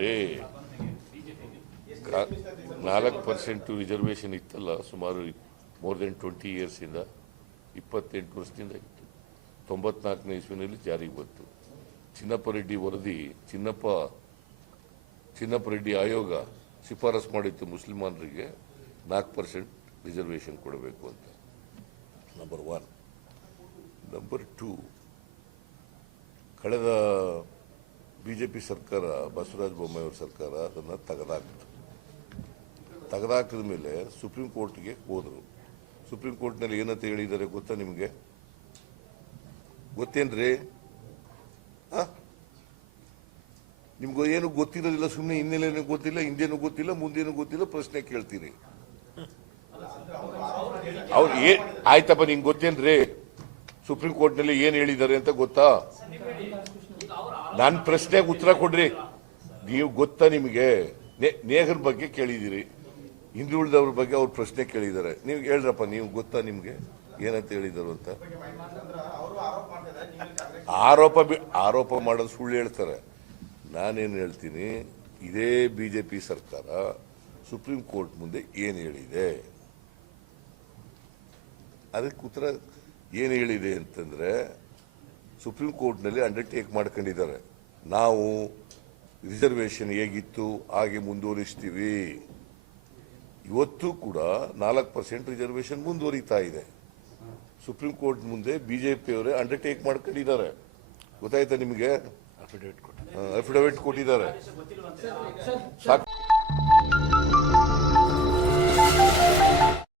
ನೋಡ್ರಿ 4% ರಿಸರ್ವೇಷನ್ ಇತ್ತಲ್ಲ ಸುಮಾರು ಮೋರ್ ದೆನ್ 20 years ಇಂದ 28 ವರ್ಷದಿಂದ ಇತ್ತು. 94ನೇ ಇಸ್ವಿನಲ್ಲಿ ಜಾರಿಗೆ ಬಂತು. ಚಿನ್ನಪ್ಪ ರೆಡ್ಡಿ ವರದಿ, ಚಿನ್ನಪ್ಪ ರೆಡ್ಡಿ ಆಯೋಗ ಶಿಫಾರಸು ಮಾಡಿತ್ತು ಮುಸ್ಲಿಮಾನರಿಗೆ 4% ರಿಸರ್ವೇಷನ್ ಕೊಡಬೇಕು ಅಂತ. ನಂಬರ್ 1. ನಂಬರ್ 2, ಕಳೆದ ಬಿಜೆಪಿ ಸರ್ಕಾರ, ಬಸವರಾಜ ಬೊಮ್ಮಾಯಿ ಸರ್ಕಾರ ಅದನ್ನು ತೆಗೆದಾಕಿದ ಮೇಲೆ ಸುಪ್ರೀಂ ಕೋರ್ಟ್ಗೆ ಹೋದರು. ಸುಪ್ರೀಂ ಕೋರ್ಟ್ನಲ್ಲಿ ಏನಂತ ಹೇಳಿದ್ದಾರೆ ಗೊತ್ತಾ ನಿಮಗೆ? ಗೊತ್ತೇನ್ರಿ? ನಿಮ್ಗೆ ಏನು ಗೊತ್ತಿರೋದಿಲ್ಲ, ಸುಮ್ಮನೆ ಹಿನ್ನೆಲೆನೂ ಗೊತ್ತಿಲ್ಲ, ಹಿಂದೇನೂ ಗೊತ್ತಿಲ್ಲ, ಮುಂದೇನೂ ಗೊತ್ತಿಲ್ಲ, ಪ್ರಶ್ನೆ ಕೇಳ್ತೀರಿ. ಅವ್ರು ಆಯ್ತಪ್ಪ, ನಿಂಗೆ ಗೊತ್ತೇನ್ರಿ ಸುಪ್ರೀಂ ಕೋರ್ಟ್ನಲ್ಲಿ ಏನ್ ಹೇಳಿದ್ದಾರೆ ಅಂತ ಗೊತ್ತಾ? ನನ್ನ ಪ್ರಶ್ನೆಗೆ ಉತ್ತರ ಕೊಡ್ರಿ. ನೀವು ಗೊತ್ತಾ ನಿಮಗೆ? ನೇಹರ್ ಬಗ್ಗೆ ಕೇಳಿದಿರಿ, ಹಿಂದುಳಿದವ್ರ ಬಗ್ಗೆ ಅವ್ರ ಪ್ರಶ್ನೆ ಕೇಳಿದ್ದಾರೆ. ನೀವು ಹೇಳ್ರಪ್ಪ, ನೀವು ಗೊತ್ತಾ ನಿಮ್ಗೆ ಏನಂತ ಹೇಳಿದರು ಅಂತ? ಆರೋಪ ಮಾಡೋದು ಸುಳ್ಳು ಹೇಳ್ತಾರೆ. ನಾನೇನು ಹೇಳ್ತೀನಿ, ಇದೇ ಬಿಜೆಪಿ ಸರ್ಕಾರ ಸುಪ್ರೀಂ ಕೋರ್ಟ್ ಮುಂದೆ ಏನು ಹೇಳಿದೆ, ಅದಕ್ಕೆ ಉತ್ತರ ಏನು ಹೇಳಿದೆ ಅಂತಂದ್ರೆ, ಸುಪ್ರೀಂ ಕೋರ್ಟ್ನಲ್ಲಿ ಅಂಡರ್ಟೇಕ್ ಮಾಡ್ಕೊಂಡಿದ್ದಾರೆ, ನಾವು ರಿಸರ್ವೇಷನ್ ಹೇಗಿತ್ತು ಹಾಗೆ ಮುಂದುವರಿಸ್ತೀವಿ. ಇವತ್ತು ಕೂಡ 4% ರಿಸರ್ವೇಷನ್ ಮುಂದುವರಿತಾ ಇದೆ. ಸುಪ್ರೀಂ ಕೋರ್ಟ್ ಮುಂದೆ ಬಿಜೆಪಿಯವರೇ ಅಂಡರ್ಟೇಕ್ ಮಾಡ್ಕೊಂಡಿದ್ದಾರೆ. ಗೊತ್ತಾಯ್ತಾ ನಿಮಗೆ? ಅಫಿಡವಿಟ್ ಕೊಟ್ಟಿದ್ದಾರೆ. ಸಾಕು.